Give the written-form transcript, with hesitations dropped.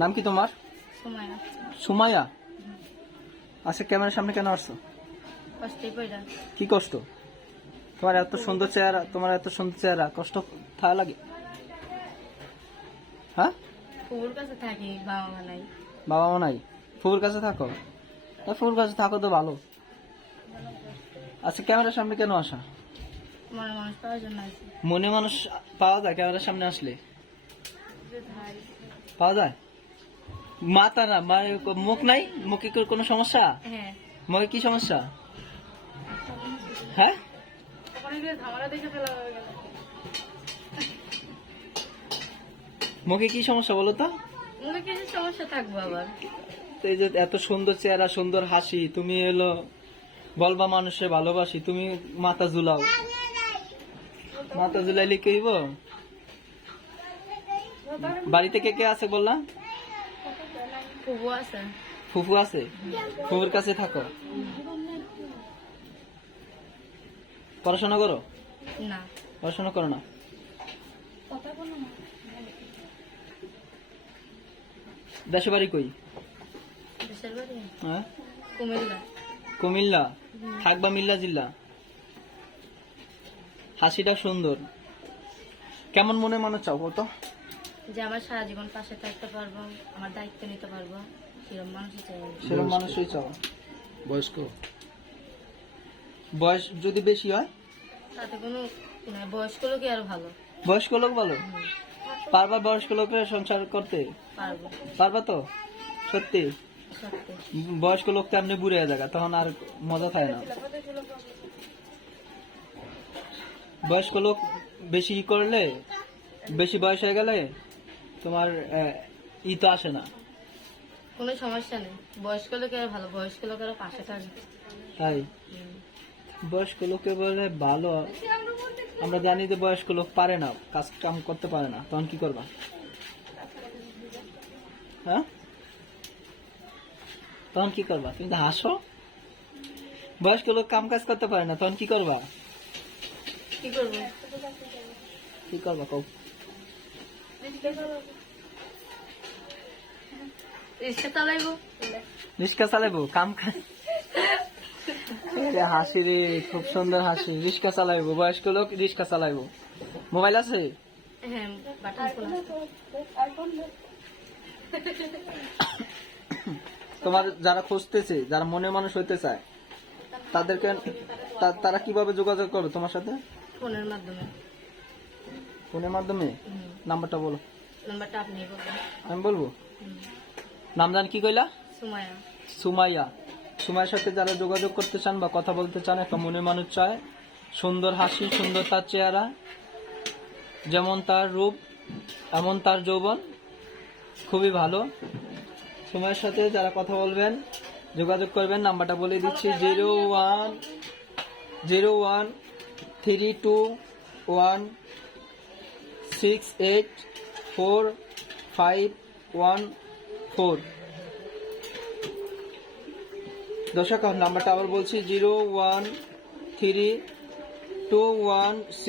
নাম কি তোমার? সুমাইয়া। সুমাইয়া। আচ্ছা, ক্যামেরার সামনে কেন আসছো? কষ্টই পড়া। কি কষ্ট? তোমার এত সুন্দর চেহারা, কষ্ট থাকা লাগে? হ্যাঁ, ফুপুর কাছে থাকি, বাবা মা নাই। বাবা মা নাই, ফুপুর কাছে থাকো? ফুপুর কাছে থাকো তো ভালো। আচ্ছা, ক্যামেরার সামনে কেন আসা? মনে মানুষ পাওয়ার জন্য আছে। মনে মানুষ পাওয়া যায় ক্যামেরার সামনে আসলে? পাওয়া যায়? মাথা না, মুখ নাই? মুখে কোনো সমস্যা? হ্যাঁ। মুখে কি সমস্যা? হ্যাঁ, মুখে কি সমস্যা বলো তো? মুখে কিছু সমস্যা থাকবো আবার। তো এই যে এত সুন্দর চেহারা, সুন্দর হাসি, তুমি এলো বলবা মানুষে ভালোবাসি, তুমি মাথা ঝুলাও। মাথা ঝুলাইলে কি হইব? বাড়িতে কে কে আছে বললা? ফুপু আছে। ফুফু আছে? ফুফুর কাছে থাকো? পড়াশোনা করো? না। পড়াশোনা করো না? দেশে বাড়ি কই? দেশের বাড়ি হ্যাঁ, কুমিল্লা। কুমিল্লা। থাকবা মিল্লা জিল্লা। হাসিটা সুন্দর। কেমন মনে মানুষ চাও কত? যে আমার সারা জীবন পাশে থাকতে পারবো, আমার দায়িত্ব নিতে পারবো, সেরকম মানুষই চাই। সেরকম মানুষই চাও। বয়স্ক? বয়স যদি বেশি হয় তাতে কোনো নাই, বয়স্ক লোকই আরো ভালো। বয়স্ক লোক ভালো? পারবা বয়স্ক লোকের সংসার করতে? পারবো। পারবা তো? সত্যি? সত্যি। বয়স্ক লোক তো এমনি বুড়ে যাবে, তখন আর মজা থাকে না। বয়স্ক লোক বেশি করলে, বেশি বয়স হয়ে গেলে তোমার ই তো আসে না। কোনো সমস্যা নেই, বয়স্ক লোক আর ভালো, বয়স্ক লোক আরো পাশে থাকে। তাই বয়স্ক লোকে বলে ভালো। আমরা জানি যে বয়স্ক লোক পারে না, কাজ কাম করতে পারে না, তখন কি করবা? হ্যাঁ, তখন কি করবা? তুমি তো হাসো। বয়স্ক লোক কাম কাজ করতে পারে না, তখন কি করবা? কি করবো? কি করবা কও? রিক্সা চালাইবো। রিক্সা চালাইবো? কাম কাজ? হাসি রে, খুব সুন্দর হাসি। রিক্সা চালাইবো? বয়স্ক লোক রিক্সা চালাইবো? মোবাইল আছে? হ্যাঁ, বাটন ফোন আছে। তোমার যারা খুঁজতেছে, যারা মনে মানুষ হইতে চায়, তাদেরকে তারা কিভাবে যোগাযোগ করবে তোমার সাথে? ফোনের মাধ্যমে। ফোনের মাধ্যমে? নাম্বারটা বলো। নাম্বারটা আপনি বলবেন। আমি বলবো? নাম জানি কি কইলা? সুমাইয়া। সুমাইয়া। সুমাইয়ের সাথে যারা যোগাযোগ করতে চান বা কথা বলতে চান, একটা মনে মানুষ চায়, সুন্দর হাসি, সুন্দর তার চেহারা, যেমন তার রূপ এমন তার যৌবন, খুবই ভালো। সুমাইয়ের সাথে যারা কথা বলবেন, যোগাযোগ করবেন। নাম্বারটা বলে দিচ্ছি, 013132168451 দর্শক, নাম্বারটা আবার বলছি, 013216